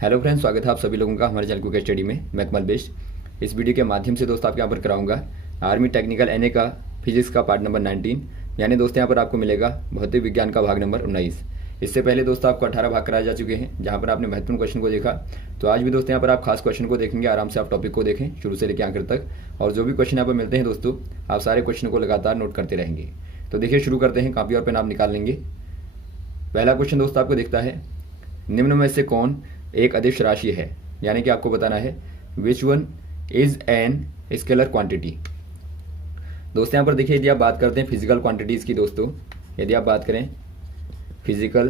Hello friends, स्वागत है आप सभी लोगों का हमारे चैनल क्विक स्टडी में। मैं कमल बेस्ट। इस वीडियो के माध्यम से दोस्तों आपके यहाँ पर कराऊंगा आर्मी टेक्निकल एनए का फिजिक्स का पार्ट नंबर 19। यानी दोस्तों यहाँ पर आपको मिलेगा भौतिक विज्ञान का भाग नंबर 19। इससे पहले दोस्तों आपको 18 भाग कराए जा चुके हैं, जहाँ पर आपने महत्वपूर्ण क्वेश्चन को देखा। तो आज भी दोस्तों यहाँ पर आप खास क्वेश्चन को देखेंगे। आराम से आप टॉपिक को देखें शुरू से लेकर आखिर तक, और जो भी क्वेश्चन यहाँ पर मिलते हैं दोस्तों, आप सारे क्वेश्चन को लगातार नोट करते रहेंगे। तो देखिए, शुरू करते हैं। कॉपी और पेन आप निकाल लेंगे। पहला क्वेश्चन दोस्तों आपको दिखता है, निम्न में से कौन एक अदिश राशि है। यानी कि आपको बताना है which one is an scalar quantity. दोस्तों यहाँ पर देखिए, यदि आप बात करते हैं फिजिकल क्वांटिटीज़ की दोस्तों, यदि आप बात करें फिजिकल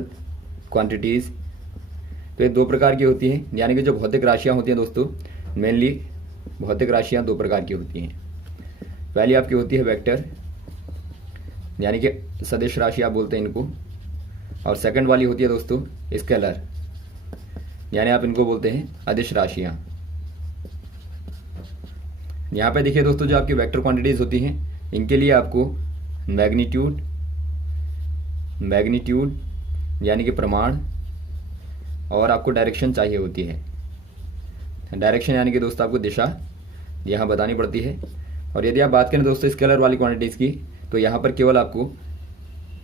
क्वांटिटीज़, तो ये दो प्रकार की होती हैं। यानी कि जो भौतिक राशियाँ होती हैं दोस्तों, मेनली भौतिक राशियाँ दो प्रकार की होती हैं। पहली आपकी होती है वेक्टर, यानी कि सदिश राशि आप बोलते हैं इनको, और सेकंड वाली होती है दोस्तों स्केलर, यानी आप इनको बोलते हैं अदिश राशियां। यहाँ पे देखिए दोस्तों, जो आपकी वेक्टर क्वांटिटीज होती हैं, इनके लिए आपको मैग्नीट्यूड यानी कि प्रमाण, और आपको डायरेक्शन चाहिए होती है। डायरेक्शन यानी कि दोस्तों आपको दिशा यहाँ बतानी पड़ती है। और यदि आप बात करें दोस्तों स्केलर वाली क्वांटिटीज़ की, तो यहाँ पर केवल आपको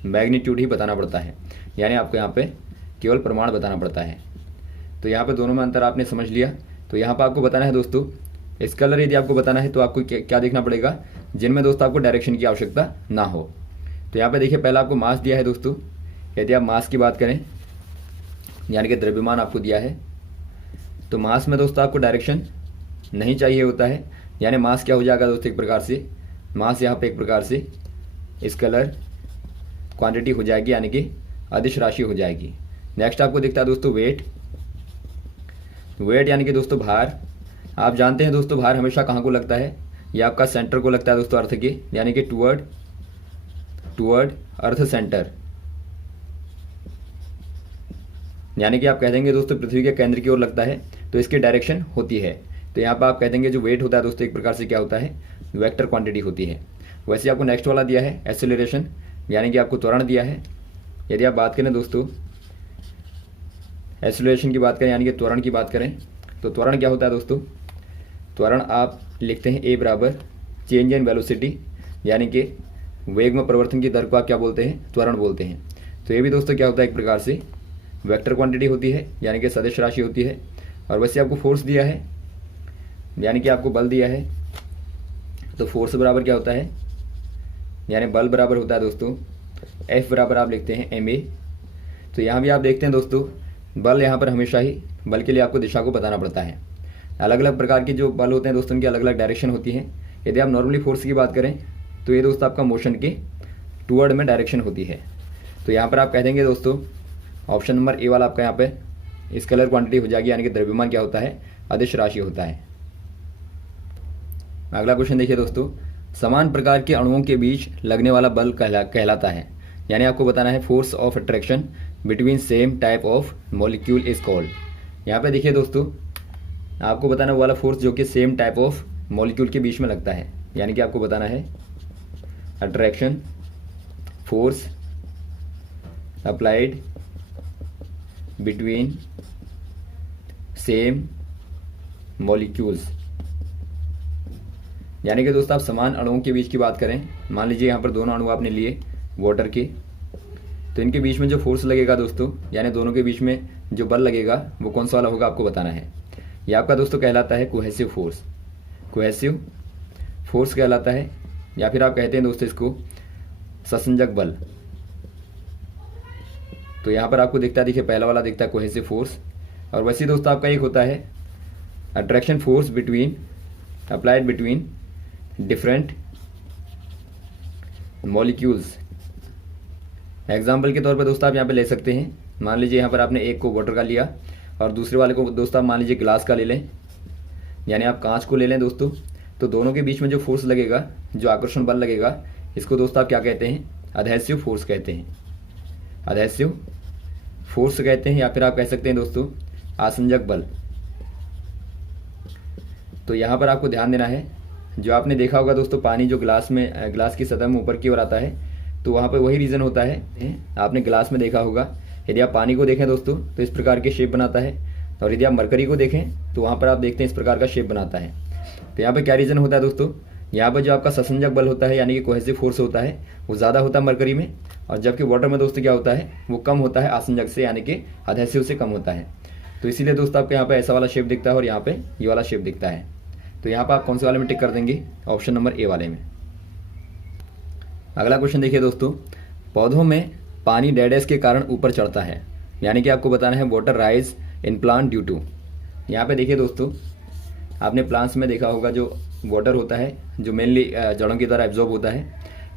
मैग्नीट्यूड ही बताना पड़ता है, यानी आपको यहाँ पे केवल प्रमाण बताना पड़ता है। तो यहाँ पे दोनों में अंतर आपने समझ लिया। तो यहाँ पर आपको बताना है दोस्तों स्केलर, यदि आपको बताना है तो आपको क्या देखना पड़ेगा, जिनमें दोस्तों आपको डायरेक्शन की आवश्यकता ना हो। तो यहाँ पे देखिए, पहला आपको मास दिया है दोस्तों। यदि आप मास की बात करें, यानी कि द्रव्यमान आपको दिया है, तो मास में दोस्तों आपको डायरेक्शन नहीं चाहिए होता है। यानी मास क्या हो जाएगा दोस्तों, एक प्रकार से मास यहाँ पे एक प्रकार से स्केलर क्वांटिटी हो जाएगी, यानी कि अदिश राशि हो जाएगी। नेक्स्ट आपको दिखता है दोस्तों वेट यानी कि दोस्तों भार। आप जानते हैं दोस्तों, भार हमेशा कहाँ को लगता है, ये आपका सेंटर को लगता है दोस्तों, अर्थ के, यानी कि टुवर्ड अर्थ सेंटर। यानी कि आप कह देंगे दोस्तों पृथ्वी के केंद्र की ओर लगता है, तो इसकी डायरेक्शन होती है। तो यहाँ पर आप कह देंगे जो वेट होता है दोस्तों, एक प्रकार से क्या होता है, वेक्टर क्वांटिटी होती है। वैसे आपको नेक्स्ट वाला दिया है एक्सेलरेशन, यानी कि आपको त्वरण दिया है। यदि आप बात करें दोस्तों एक्सेलरेशन की बात करें, यानी कि त्वरण की बात करें, तो त्वरण क्या होता है दोस्तों, त्वरण आप लिखते हैं ए बराबर चेंज इन वेलोसिटी, यानी कि वेग में परिवर्तन की दर को आप क्या बोलते हैं, त्वरण बोलते हैं। तो ये भी दोस्तों क्या होता है, एक प्रकार से वेक्टर क्वांटिटी होती है, यानी कि सदिश राशि होती है। और वैसे आपको फोर्स दिया है, यानी कि आपको बल दिया है, तो फोर्स बराबर क्या होता है, यानी बल बराबर होता है दोस्तों एफ बराबर आप लिखते हैं एम ए। तो यहाँ भी आप देखते हैं दोस्तों, बल यहाँ पर हमेशा ही बल के लिए आपको दिशा को बताना पड़ता है। अलग अलग प्रकार के जो बल होते हैं दोस्तों, उनकी अलग अलग डायरेक्शन होती है। यदि आप नॉर्मली फोर्स की बात करें, तो ये दोस्तों आपका मोशन के टुवर्ड में डायरेक्शन होती है। तो यहाँ पर आप कह देंगे दोस्तों ऑप्शन नंबर ए वाला आपका यहाँ पे स्केलर क्वांटिटी हो जाएगी, यानी कि द्रव्यमान क्या होता है, अदिश राशि होता है। अगला क्वेश्चन देखिए दोस्तों, समान प्रकार के अणुओं के बीच लगने वाला बल कहलाता है। यानी आपको बताना है force of attraction between same type of molecule is called. यहाँ पे देखिए दोस्तों, आपको बताना वाला फोर्स जो कि सेम टाइप ऑफ मॉलिक्यूल के बीच में लगता है, यानी कि आपको बताना है attraction force applied between same molecules. यानी कि दोस्तों आप समान अणुओं के बीच की बात करें, मान लीजिए यहाँ पर दोनों अणु आपने लिए वाटर के, तो इनके बीच में जो फोर्स लगेगा दोस्तों, यानी दोनों के बीच में जो बल लगेगा, वो कौन सा वाला होगा आपको बताना है। ये आपका दोस्तों कहलाता है कोहेसिव फोर्स कहलाता है, या फिर आप कहते हैं दोस्तों इसको ससंजक बल। तो यहाँ पर आपको दिखता है, देखिए पहला वाला दिखता है कोहेसिव फोर्स। और वैसे दोस्तों आपका एक होता है attraction force applied between different molecules. Example के तौर पर दोस्तों आप यहाँ पे ले सकते हैं, मान लीजिए यहाँ पर आपने एक को वाटर का लिया और दूसरे वाले को दोस्तों आप मान लीजिए ग्लास का ले लें, यानी आप कांच को ले लें दोस्तों। तो दोनों के बीच में जो फोर्स लगेगा, जो आकर्षण बल लगेगा, इसको दोस्तों आप क्या कहते हैं, अधेसिव फोर्स कहते हैं, अधेसिव फोर्स कहते हैं, या फिर आप कह सकते हैं दोस्तों आसंजक बल। तो यहाँ पर आपको ध्यान देना है, जो आपने देखा होगा दोस्तों, पानी जो ग्लास की सतह में ऊपर की ओर आता है, तो वहाँ पे वही रीज़न होता है। आपने ग्लास में देखा होगा, यदि आप पानी को देखें दोस्तों, तो इस प्रकार की शेप बनाता है, और यदि आप मरकरी को देखें तो वहाँ पर आप देखते हैं इस प्रकार का शेप बनाता है। तो यहाँ पर क्या रीज़न होता है दोस्तों, यहाँ पर जो आपका ससंजक बल होता है यानी कि कोहेसिव फोर्स होता है वो ज़्यादा होता है मरकरी में, और जबकि वाटर में दोस्तों क्या होता है वो कम होता है आसंजक से यानी कि अधेसिव से कम होता है। तो इसीलिए दोस्तों आपको यहाँ पे ऐसा वाला शेप दिखता है और यहाँ पे ये वाला शेप दिखता है। तो यहाँ पर आप कौन से वाले में टिक कर देंगे, ऑप्शन नंबर ए वाले में। अगला क्वेश्चन देखिए दोस्तों, पौधों में पानी डैडेस के कारण ऊपर चढ़ता है, यानी कि आपको बताना है water rise in plant due to. यहाँ पे देखिए दोस्तों, आपने प्लांट्स में देखा होगा जो वाटर होता है जो मेनली जड़ों की तरह एब्जॉर्ब होता है,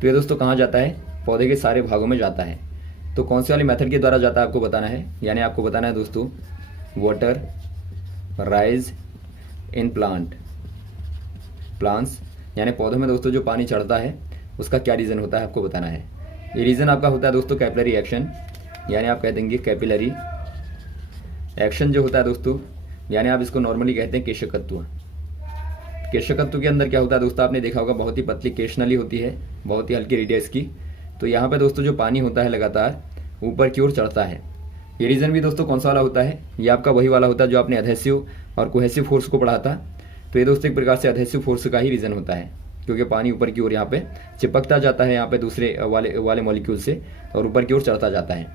तो ये दोस्तों कहाँ जाता है, पौधे के सारे भागों में जाता है। तो कौन सी वाली मेथड के द्वारा जाता है आपको बताना है, यानी आपको बताना है दोस्तों वाटर राइज इन प्लांट्स, यानी पौधों में दोस्तों जो पानी चढ़ता है उसका क्या रीज़न होता है आपको बताना है। ये रीज़न आपका होता है दोस्तों कैपिलरी एक्शन, यानी आप कह देंगे कैपिलरी एक्शन जो होता है दोस्तों, यानी आप इसको नॉर्मली कहते हैं केशकत्व। केशकत्व के अंदर क्या होता है दोस्तों, आपने देखा होगा बहुत ही पतली केशनली होती है, बहुत ही हल्की रेडियस की। तो यहाँ पे दोस्तों जो पानी होता है लगातार ऊपर की ओर चढ़ता है। ये रीज़न भी दोस्तों कौन सा वाला होता है, ये आपका वही वाला होता है जो आपने अधेसिव और कोहेसिव फोर्स को पढ़ा था। तो ये दोस्तों एक प्रकार से अधेसिव फोर्स का ही रीज़न होता है, क्योंकि पानी ऊपर की ओर यहाँ पे चिपकता जाता है यहाँ पे दूसरे वाले मॉलिक्यूल से और ऊपर की ओर चढ़ता जाता है।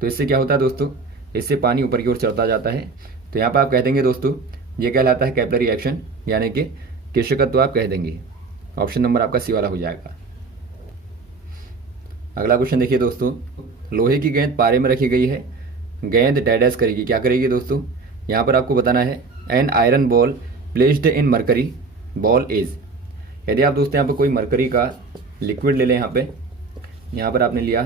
तो इससे क्या होता है दोस्तों, इससे पानी ऊपर की ओर चढ़ता जाता है। तो यहाँ पर आप कह देंगे दोस्तों ये कहलाता है कैपिलरी एक्शन, यानी कि केशकत्व आप कह देंगे। ऑप्शन नंबर आपका सी वाला हो जाएगा। अगला क्वेश्चन देखिए दोस्तों, लोहे की गेंद पारे में रखी गई है, गेंद डैडेस करेगी, क्या करेगी दोस्तों, यहाँ पर आपको बताना है an iron ball placed in mercury ball is. यदि आप दोस्तों यहाँ पर कोई मरकरी का लिक्विड ले लें, यहाँ पर आपने लिया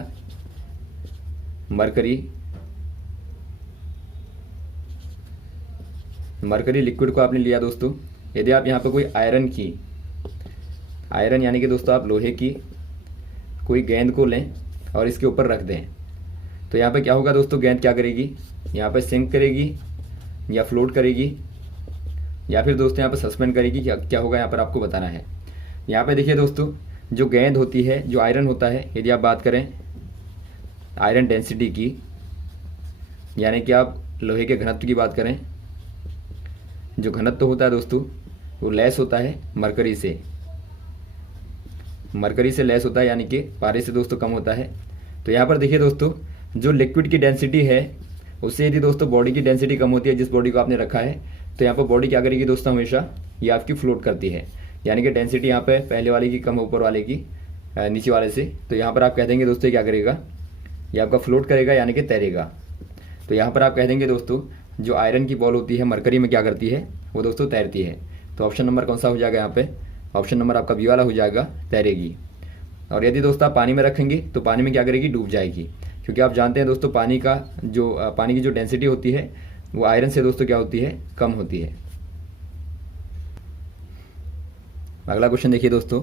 मरकरी लिक्विड को आपने लिया दोस्तों। यदि आप यहाँ पर कोई आयरन यानी कि दोस्तों आप लोहे की कोई गेंद को लें और इसके ऊपर रख दें, तो यहाँ पे क्या होगा दोस्तों, गेंद क्या करेगी, यहाँ पे सिंक करेगी या फ्लोट करेगी या फिर दोस्तों यहाँ पे सस्पेंड करेगी, क्या होगा यहाँ पर आपको बताना है। यहाँ पे देखिए दोस्तों जो गेंद होती है, जो आयरन होता है, यदि आप बात करें आयरन डेंसिटी की, यानी कि आप लोहे के घनत्व की बात करें, जो घनत्व होता है दोस्तों वो लेस होता है मरकरी से लेस होता है, यानी कि पारे से दोस्तों कम होता है। तो यहाँ पर देखिए दोस्तों जो लिक्विड की डेंसिटी है उससे यदि दोस्तों बॉडी की डेंसिटी कम होती है, जिस बॉडी को आपने रखा है, तो यहाँ पर बॉडी क्या करेगी दोस्तों, हमेशा ये आपकी फ्लोट करती है, यानी कि डेंसिटी यहाँ पे पहले वाले की कम, ऊपर वाले की नीचे वाले से। तो यहाँ पर आप कह देंगे दोस्तों क्या करेगा, ये आपका फ्लोट करेगा यानी कि तैरेगा। तो यहाँ पर आप कह देंगे दोस्तों जो आयरन की बॉल होती है मरकरी में क्या करती है, वो दोस्तों तैरती है। तो ऑप्शन नंबर कौन सा हो जाएगा यहाँ पे, ऑप्शन नंबर आपका बी वाला हो जाएगा, तैरेगी। और यदि दोस्तों आप पानी में रखेंगे तो पानी में क्या करेगी, डूब जाएगी, क्योंकि आप जानते हैं दोस्तों पानी की जो डेंसिटी होती है वो आयरन से दोस्तों क्या होती है, कम होती है। अगला क्वेश्चन देखिए दोस्तों,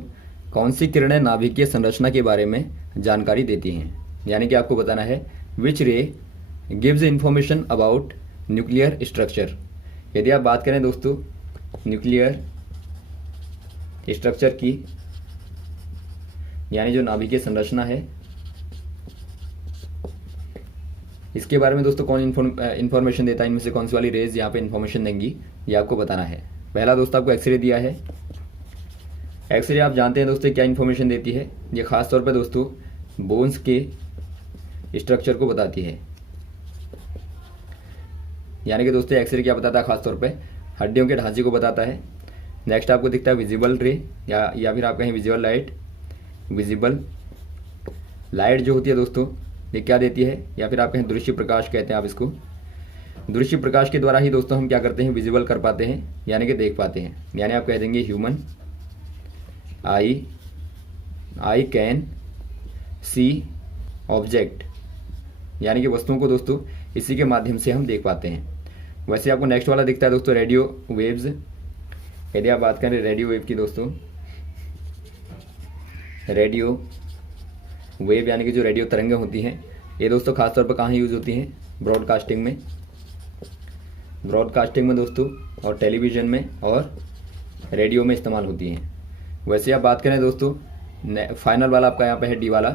कौन सी किरणें नाभिकीय संरचना के बारे में जानकारी देती हैं, यानी कि आपको बताना है विच रे gives information about nuclear structure. यदि आप बात करें दोस्तों न्यूक्लियर स्ट्रक्चर की, यानी जो नाभिकीय संरचना है, इसके बारे में दोस्तों कौन इन्फॉर्मेशन देता है, इनमें से कौन सी वाली रेज यहाँ पे इन्फॉर्मेशन देंगी, ये आपको बताना है। पहला दोस्तों आपको एक्सरे दिया है। एक्सरे आप जानते हैं दोस्तों क्या इन्फॉर्मेशन देती है, ये खास तौर पे दोस्तों बोन्स के स्ट्रक्चर को बताती है, यानी कि दोस्तों एक्सरे क्या बताता है, खास तौर पे हड्डियों के ढांचे को बताता है। नेक्स्ट आपको दिखता है विजिबल रे या फिर आप कहें विजुअल लाइट। विजिबल लाइट जो होती है दोस्तों ये क्या देती है, या फिर आप कहें दृश्य प्रकाश कहते हैं आप इसको। दृश्य प्रकाश के द्वारा ही दोस्तों हम क्या करते हैं, विजिबल कर पाते हैं, यानी कि देख पाते हैं। यानी आप कह देंगे human I can see object, यानी कि वस्तुओं को दोस्तों इसी के माध्यम से हम देख पाते हैं। वैसे आपको नेक्स्ट वाला दिखता है दोस्तों रेडियो वेव्स। यदि आप बात करें रेडियो वेव की दोस्तों, रेडियो वेव यानी कि जो रेडियो तरंगें होती हैं, ये दोस्तों खासतौर पर कहाँ यूज़ होती हैं, ब्रॉडकास्टिंग में दोस्तों, और टेलीविज़न में और रेडियो में इस्तेमाल होती हैं। वैसे आप बात करें दोस्तों फाइनल वाला आपका यहाँ पे है डी वाला,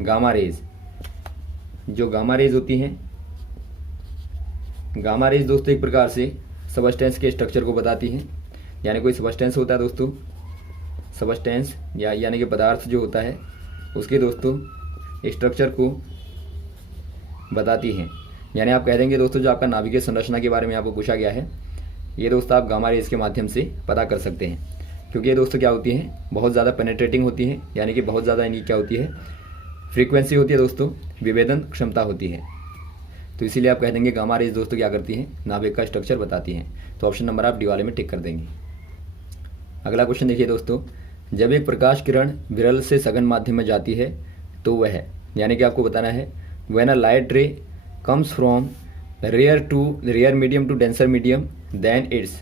गामा रेज। जो गामा रेज होती हैं गामा रेज दोस्तों एक प्रकार से सबस्टेंस के स्ट्रक्चर को बताती हैं। यानी कोई सबस्टेंस होता है दोस्तों, सबस्टेंस यानी कि पदार्थ जो होता है उसके दोस्तों स्ट्रक्चर को बताती हैं। यानी आप कह देंगे दोस्तों जो आपका नाभिकीय संरचना के बारे में आपको पूछा गया है, ये दोस्तों आप गामा रेज के माध्यम से पता कर सकते हैं। क्योंकि ये दोस्तों क्या होती हैं, बहुत ज़्यादा पेनेट्रेटिंग होती हैं, यानी कि बहुत ज़्यादा इनकी क्या होती है, फ्रीक्वेंसी होती है दोस्तों, विभेदन क्षमता होती है। तो इसीलिए आप कह देंगे गामा रेज दोस्तों क्या करती हैं, नाभिक का स्ट्रक्चर बताती हैं। तो ऑप्शन नंबर आप डी वाले में टिक कर देंगे। अगला क्वेश्चन देखिए दोस्तों, जब एक प्रकाश किरण विरल से सघन माध्यम में जाती है तो वह, यानी कि आपको बताना है when a light ray comes from rare medium to denser medium then it's.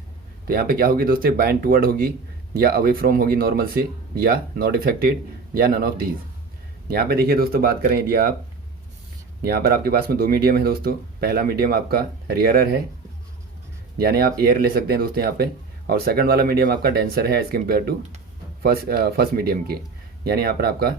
तो यहाँ पे क्या होगी दोस्तों, बाइंड टूवर्ड होगी या अवे फ्रॉम होगी नॉर्मल से, या नॉट इफेक्टेड, या नन ऑफ दीज। यहाँ पे देखिए दोस्तों बात करें यदि आप, यहाँ पर आपके पास में 2 मीडियम है दोस्तों। पहला मीडियम आपका रेयरर है, यानी आप एयर ले सकते हैं दोस्तों यहाँ पे, और सेकंड वाला मीडियम आपका डेंसर है as compare to first medium के, यानी यहाँ पर आपका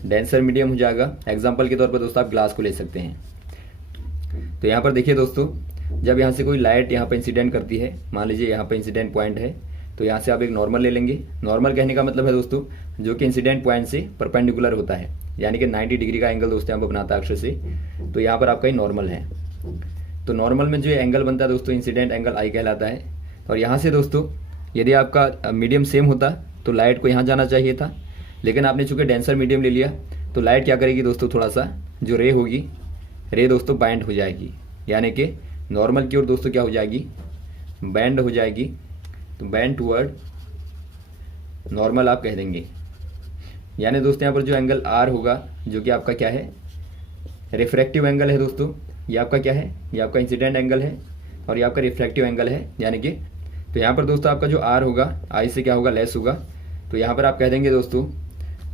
डेंसर मीडियम हो जाएगा। एग्जाम्पल के तौर पर दोस्तों आप ग्लास को ले सकते हैं। तो यहाँ पर देखिए दोस्तों, जब यहाँ से कोई लाइट यहाँ पर इंसिडेंट करती है, मान लीजिए यहाँ पर इंसिडेंट पॉइंट है, तो यहाँ से आप एक नॉर्मल ले लेंगे। नॉर्मल कहने का मतलब है दोस्तों जो कि इंसिडेंट पॉइंट से परपेंडिकुलर होता है, यानी कि 90 डिग्री का एंगल दोस्तों यहाँ पर बनाता है अक्षर से। तो यहाँ पर आपका ही नॉर्मल है। तो नॉर्मल में जो एंगल बनता है दोस्तों, इंसिडेंट एंगल आई कहलाता है। और यहाँ से दोस्तों यदि आपका मीडियम सेम होता तो लाइट को यहाँ जाना चाहिए था, लेकिन आपने चूंकि डेंसर मीडियम ले लिया तो लाइट क्या करेगी दोस्तों, थोड़ा सा जो रे होगी, रे दोस्तों बाइंड हो जाएगी, यानी कि नॉर्मल की ओर दोस्तों क्या हो जाएगी, बैंड हो जाएगी। तो बैंड टूवर्ड नॉर्मल आप कह देंगे। यानी दोस्तों यहाँ पर जो एंगल आर होगा, जो कि आपका क्या है, रिफ्रैक्टिव एंगल है दोस्तों। ये आपका क्या है, ये आपका इंसिडेंट एंगल है और ये आपका रिफ्रैक्टिव एंगल है, यानी कि तो यहाँ पर दोस्तों आपका जो आर होगा आई से क्या होगा, लेस होगा। तो यहाँ पर आप कह देंगे दोस्तों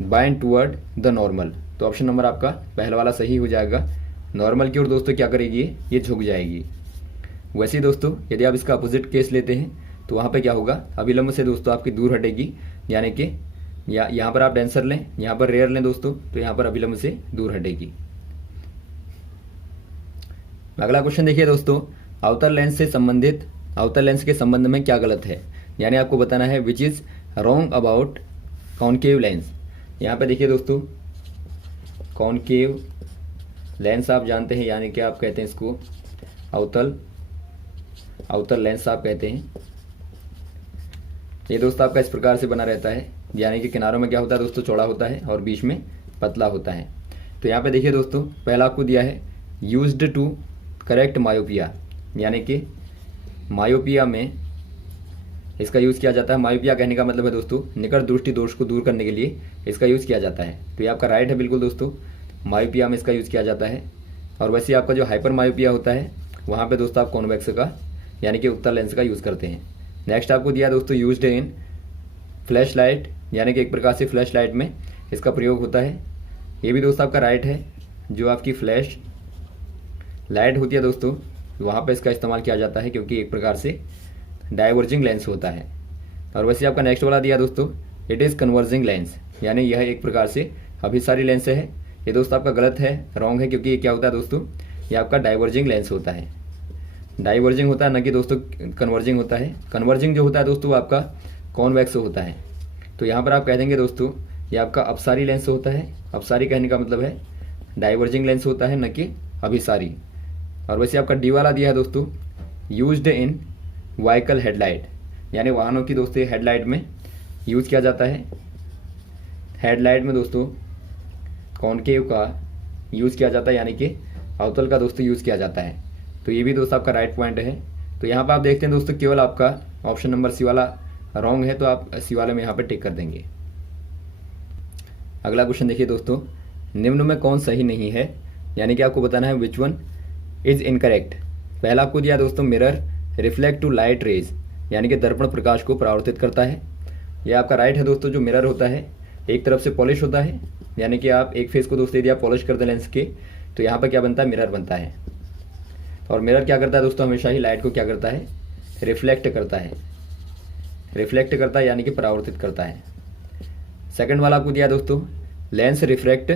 बाइंड टूवर्ड द नॉर्मल। तो ऑप्शन नंबर आपका पहला वाला सही हो जाएगा। नॉर्मल की ओर दोस्तों क्या करेगी, ये झुक जाएगी। वैसे ही दोस्तों यदि आप इसका अपोजिट केस लेते हैं तो वहाँ पे क्या होगा, अभिलंब से दोस्तों आपकी दूर हटेगी, यानी कि यहाँ पर आप डेंसर लें, यहाँ पर रेयर लें दोस्तों, तो यहाँ पर अभिलंब से दूर हटेगी। अगला क्वेश्चन देखिए दोस्तों, अवतल लेंस के संबंध में क्या गलत है, यानी आपको बताना है which is wrong about concave lens. यहाँ पे देखिए दोस्तों कॉनकेव लेंस आप जानते हैं, यानी कि आप कहते हैं इसको अवतल लेंस आप कहते हैं। ये दोस्तों आपका इस प्रकार से बना रहता है, यानी कि किनारों में क्या होता है दोस्तों, चौड़ा होता है और बीच में पतला होता है। तो यहाँ पे देखिए दोस्तों पहला आपको दिया है यूज्ड टू करेक्ट मायोपिया, यानी कि मायोपिया में इसका यूज़ किया जाता है। मायोपिया कहने का मतलब है दोस्तों निकट दृष्टि दोष को दूर करने के लिए इसका यूज़ किया जाता है। तो ये आपका राइट है बिल्कुल दोस्तों, मायोपिया में इसका यूज़ किया जाता है। और वैसे आपका जो हाइपर मायोपिया होता है वहाँ पे दोस्तों आप कॉन्वेक्स का यानी कि उत्तल लेंस का यूज़ करते हैं। नेक्स्ट आपको दिया दोस्तों यूज्ड इन फ्लैश लाइट, यानी कि एक प्रकार से फ्लैश लाइट में इसका प्रयोग होता है। ये भी दोस्तों आपका राइट है। जो आपकी फ्लैश लाइट होती है दोस्तों वहाँ पर इसका इस्तेमाल किया जाता है, क्योंकि एक प्रकार से डाइवर्जिंग लेंस होता है। और वैसे आपका नेक्स्ट वाला दिया दोस्तों इट इज़ कन्वर्जिंग लेंस, यानी यह एक प्रकार से अभिसारी लेंस है। ये दोस्तों आपका गलत है, रॉन्ग है, क्योंकि ये क्या होता है दोस्तों, ये आपका डाइवर्जिंग लेंस होता है। डाइवर्जिंग होता है, न कि दोस्तों कन्वर्जिंग होता है। कन्वर्जिंग जो होता है दोस्तों वो आपका कॉन्वेक्स होता है। तो यहाँ पर आप कह देंगे दोस्तों ये आपका अपसारी लेंस होता है। अपसारी कहने का मतलब है डाइवर्जिंग लेंस होता है, न कि अभिसारी। और वैसे आपका डी वाला दिया है दोस्तों यूज्ड इन व्हीकल हेडलाइट, यानी वाहनों की दोस्तों हेडलाइट में यूज़ किया जाता है। हेडलाइट में दोस्तों कॉनकेव का यूज़ किया जाता है, यानी कि अवतल का दोस्तों यूज़ किया जाता है। तो ये भी दोस्तों आपका राइट पॉइंट है। तो यहाँ पर आप देखते हैं दोस्तों केवल आपका ऑप्शन नंबर सी वाला रॉन्ग है, तो आप सी वाले में यहाँ पर टिक कर देंगे। अगला क्वेश्चन देखिए दोस्तों, निम्न में कौन सही नहीं है, यानी कि आपको बताना है विच वन इज इनकरेक्ट। पहला आपको दिया दोस्तों mirror reflect to light rays, यानी कि दर्पण प्रकाश को परावर्तित करता है। यह आपका राइट है दोस्तों। जो मिरर होता है एक तरफ से पॉलिश होता है, यानी कि आप एक फेस को दोस्तों यदि आप पॉलिश कर दें लेंस के तो यहाँ पर क्या बनता है, मिरर बनता है। और मिरर क्या करता है दोस्तों, हमेशा ही लाइट को क्या करता है, रिफ्लेक्ट करता है। रिफ्लेक्ट करता है यानी कि परावर्तित करता है। सेकंड वाला आपको दिया दोस्तों lens refract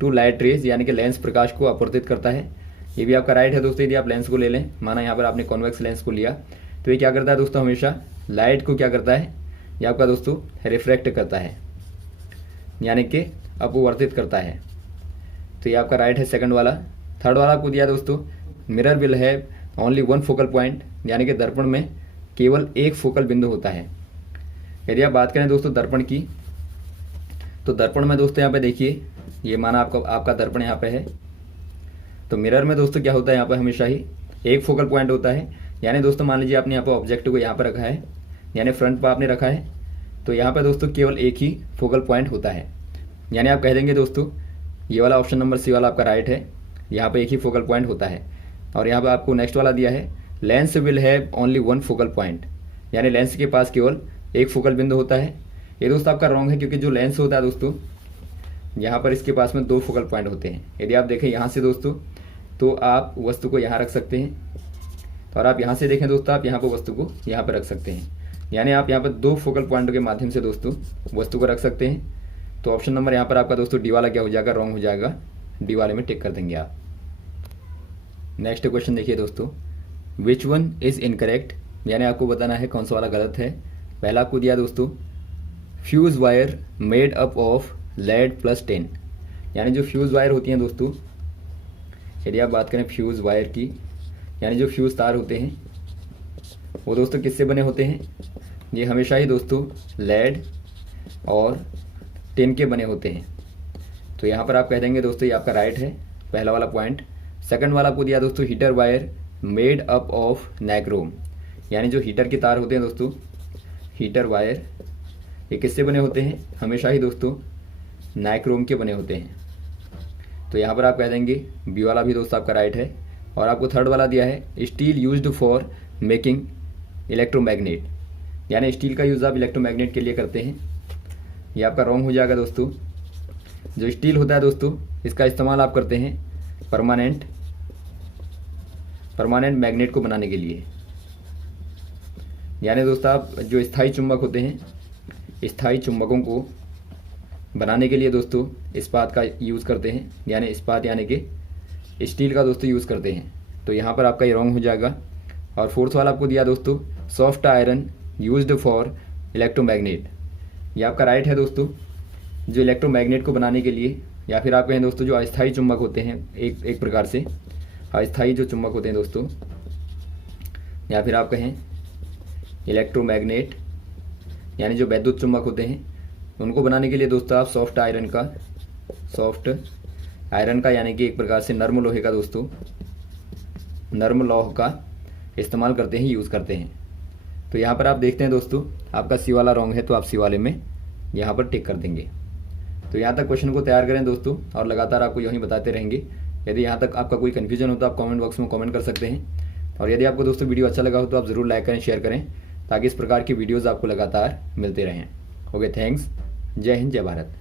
to light rays, यानी कि लेंस प्रकाश को अपवर्तित करता है। ये भी आपका राइट है दोस्तों। यदि आप लेंस को ले लें, माना यहाँ पर आपने कॉन्वेक्स लेंस को लिया, तो ये क्या करता है दोस्तों, हमेशा लाइट को क्या करता है, ये आपका दोस्तों रिफ्रैक्ट करता है, यानी कि अपवर्तित करता है। तो ये आपका राइट है सेकंड वाला। थर्ड वाला आपको दिया दोस्तों, mirror will have only one focal point, यानी कि दर्पण में केवल एक फोकल बिंदु होता है। यदि आप बात करें दोस्तों दर्पण की, तो दर्पण में दोस्तों यहाँ पे देखिए, ये माना आपका दर्पण यहाँ पे है, तो मिरर में दोस्तों क्या होता है, यहाँ पर हमेशा ही एक फोकल पॉइंट होता है। यानी दोस्तों मान लीजिए आपने यहाँ पर ऑब्जेक्ट को यहाँ पर रखा है, यानी फ्रंट पर आपने रखा है, तो यहाँ पर दोस्तों केवल एक ही फोकल पॉइंट होता है। यानी आप कह देंगे दोस्तों ये वाला ऑप्शन नंबर सी वाला आपका राइट है, यहाँ पर एक ही फोकल पॉइंट होता है। और यहाँ पर आपको नेक्स्ट वाला दिया है, lens will have only one focal point, यानी लेंस के पास केवल एक फोकल बिंदु होता है। ये दोस्तों आपका रॉन्ग है, क्योंकि जो लेंस होता है दोस्तों, यहाँ पर इसके पास में दो फोकल पॉइंट होते हैं। यदि आप देखें यहाँ से दोस्तों, तो आप वस्तु को यहाँ रख सकते हैं, और आप यहाँ से देखें दोस्तों, आप यहाँ पर वस्तु को यहाँ पर रख सकते हैं। यानी आप यहाँ पर दो फोकल पॉइंटों के माध्यम से दोस्तों वस्तु को रख सकते हैं। तो ऑप्शन नंबर यहाँ पर आपका दोस्तों डी वाला क्या हो जाएगा, रॉन्ग हो जाएगा। डी वाले में टिक कर देंगे आप। नेक्स्ट क्वेश्चन देखिए दोस्तों, विच वन इज इनकरेक्ट, यानी आपको बताना है कौन सा वाला गलत है। पहला आपको दिया दोस्तों, fuse wire made up of lead plus 10, यानी जो फ्यूज वायर होती हैं दोस्तों, यदि आप बात करें फ्यूज वायर की, यानी जो फ्यूज तार होते हैं वो दोस्तों किससे बने होते हैं, ये हमेशा ही दोस्तों लेड और टिन के बने होते हैं। तो यहाँ पर आप कह देंगे दोस्तों ये आपका राइट है, पहला वाला पॉइंट। सेकंड वाला आपको दिया दोस्तों, heater wire made up of nichrome, यानी जो हीटर के तार होते हैं दोस्तों, हीटर वायर, ये किससे बने होते हैं, हमेशा ही दोस्तों नाइक्रोम के बने होते हैं। तो यहाँ पर आप कह देंगे बी वाला भी दोस्तों आपका राइट है। और आपको थर्ड वाला दिया है, steel used for making electromagnet, यानी स्टील का यूज़ आप इलेक्ट्रोमैग्नेट के लिए करते हैं। ये आपका रॉन्ग हो जाएगा दोस्तों। जो स्टील होता है दोस्तों, इसका इस्तेमाल आप करते हैं परमानेंट मैग्नेट को बनाने के लिए। यानी दोस्तों आप जो स्थायी चुंबक होते हैं, स्थायी चुंबकों को बनाने के लिए दोस्तों इस्पात का यूज़ करते हैं, यानी इस्पात यानी कि स्टील का दोस्तों यूज़ करते हैं। तो यहाँ पर आपका ये रॉन्ग हो जाएगा। और फोर्थ वाला आपको दिया दोस्तों, soft iron used for electromagnet, ये आपका राइट है दोस्तों। जो इलेक्ट्रोमैग्नेट को बनाने के लिए, या फिर आप कहें दोस्तों जो अस्थायी चुंबक होते हैं, एक प्रकार से अस्थायी जो चुंबक होते हैं दोस्तों, या फिर आप कहें इलेक्ट्रोमैग्नेट, यानी जो वैद्युत चुंबक होते हैं, उनको बनाने के लिए दोस्तों आप सॉफ्ट आयरन का यानी कि एक प्रकार से नर्म लोहे का दोस्तों, नर्म लौह का इस्तेमाल करते हैं, यूज़ करते हैं। तो यहाँ पर आप देखते हैं दोस्तों आपका सी वाला रॉन्ग है, तो आप सी वाले में यहाँ पर टिक कर देंगे। तो यहाँ तक क्वेश्चन को तैयार करें दोस्तों, और लगातार आपको यही बताते रहेंगे। यदि यहाँ तक आपका कोई कन्फ्यूजन हो तो आप कमेंट बॉक्स में कमेंट कर सकते हैं। और यदि आपको दोस्तों वीडियो अच्छा लगा हो तो आप ज़रूर लाइक करें, शेयर करें, ताकि इस प्रकार की वीडियोज़ आपको लगातार मिलते रहें। Okay, thanks. जय हिंद, जय भारत।